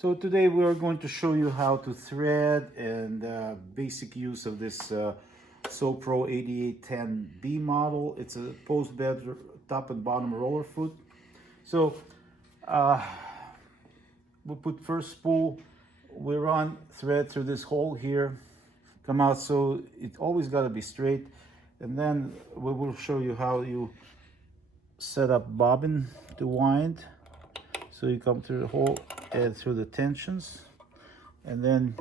So today we are going to show you how to thread and basic use of this SEWPRO 8810B model. It's a post bed top and bottom roller foot. So we put first spool, we run thread through this hole here, come out, so it always got to be straight. And then we will show you how you set up bobbin to wind. So you come through the hole and through the tensions, and then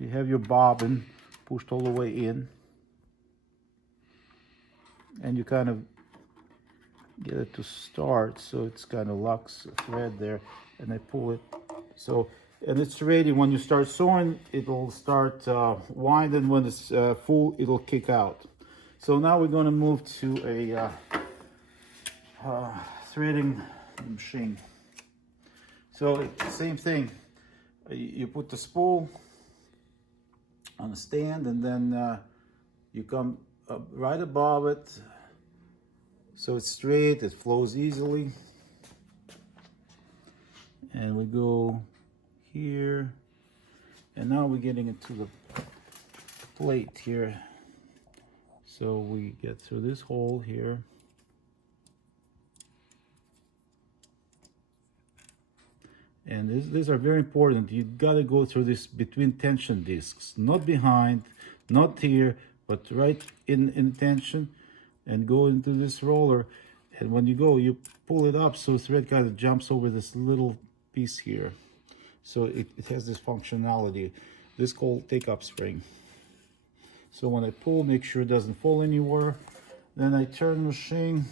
you have your bobbin pushed all the way in, and you kind of get it to start, so it's kind of locks the thread there, and I pull it. So, and it's ready. When you start sewing, it'll start winding. When it's full, it'll kick out. So now we're going to move to a threading machine. So same thing, you put the spool on the stand, and then you come up right above it, so it's straight, it flows easily. And we go here, and now we're getting into the plate here. So we get through this hole here, and these are very important. You got to go through this between tension discs, not behind, not here, but right in tension, and go into this roller. And when you go, you pull it up so thread kind of jumps over this little piece here. So it has this functionality. This is called take-up spring. So when I pull, make sure it doesn't fall anywhere. Then I turn the machine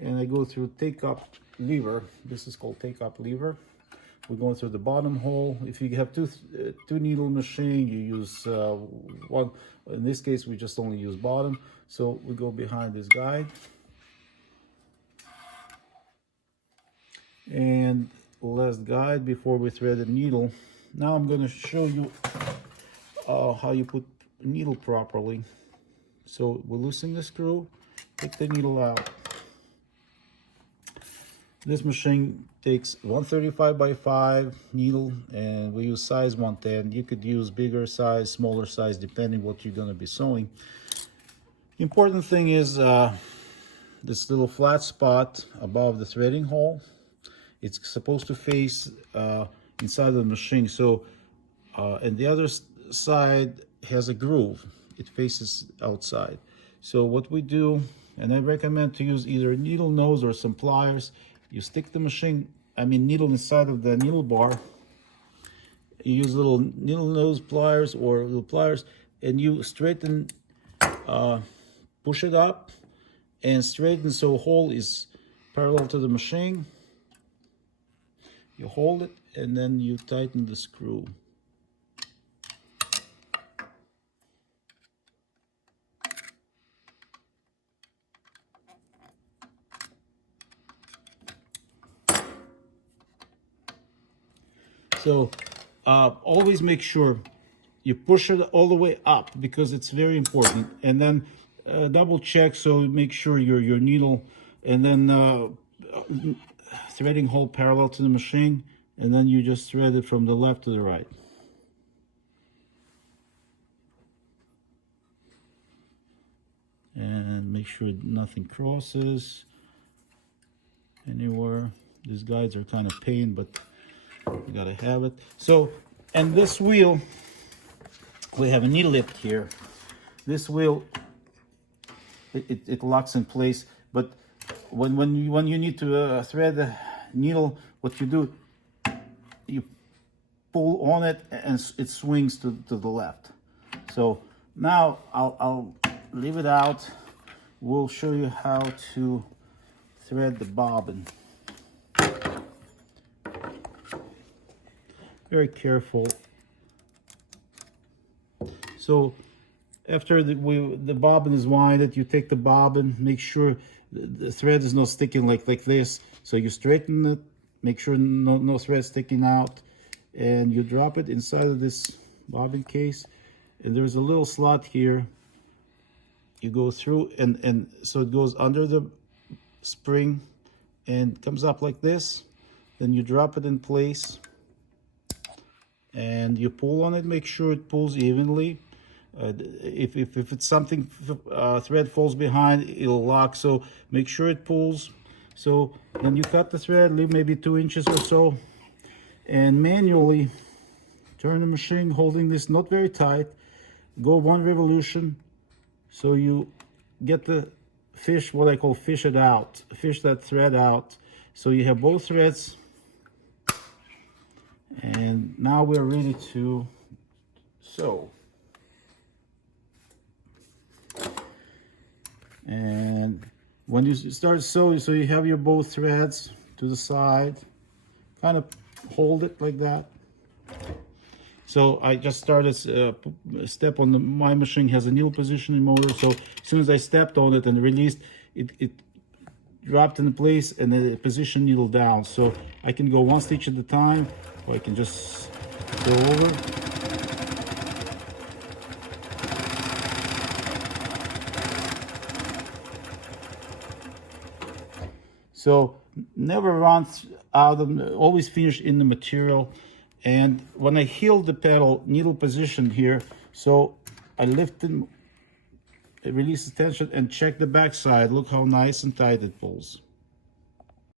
and I go through take-up lever. This is called take-up lever. We're going through the bottom hole. If you have two needle machine, you use one. In this case, we just only use bottom. So we go behind this guide. And last guide before we thread the needle. Now I'm going to show you how you put needle properly. So we loosen the screw, take the needle out. This machine takes 135 by 5 needle, and we use size 110. You could use bigger size, smaller size, depending what you're going to be sewing. Important thing is this little flat spot above the threading hole. It's supposed to face inside of the machine. So, and the other side has a groove. It faces outside. So what we do, and I recommend to use either a needle nose or some pliers. You stick the needle inside of the needle bar. You use little needle nose pliers or little pliers, and you straighten, push it up and straighten so hole is parallel to the machine. You hold it, and then you tighten the screw. So always make sure you push it all the way up, because it's very important. And then double check, so make sure your needle, and then threading hole parallel to the machine, and then you just thread it from the left to the right. And make sure nothing crosses anywhere. These guides are kind of pain, but you gotta have it. So, and this wheel, we have a needle lip here. This wheel, it locks in place, but when you need to thread the needle, what you do, you pull on it and it swings to the left. So now I'll leave it out. We'll show you how to thread the bobbin. Very careful. So after the bobbin is winded, you take the bobbin, make sure the thread is not sticking like this. So you straighten it, make sure no thread sticking out, and you drop it inside of this bobbin case. And there's a little slot here. You go through, and so it goes under the spring and comes up like this. Then you drop it in place and you pull on it. Make sure it pulls evenly. If it's something, thread falls behind, it'll lock, so make sure it pulls. So then you cut the thread, leave maybe 2 inches or so, and manually turn the machine, holding this not very tight. Go 1 revolution, so you get the fish, what I call fish it out, fish that thread out. So you have both threads, and now we're ready to sew. And when you start sewing, so you have your both threads to the side, kind of hold it like that. So I just started step on my machine has a needle positioning motor. So as soon as I stepped on it and released, it dropped in place and then it positioned needle down. So I can go 1 stitch at a time, or I can just go over. So never run out of, always finish in the material. And when I heeled the pedal, needle position here, so I lifted, release the tension and check the back side. Look how nice and tight it pulls.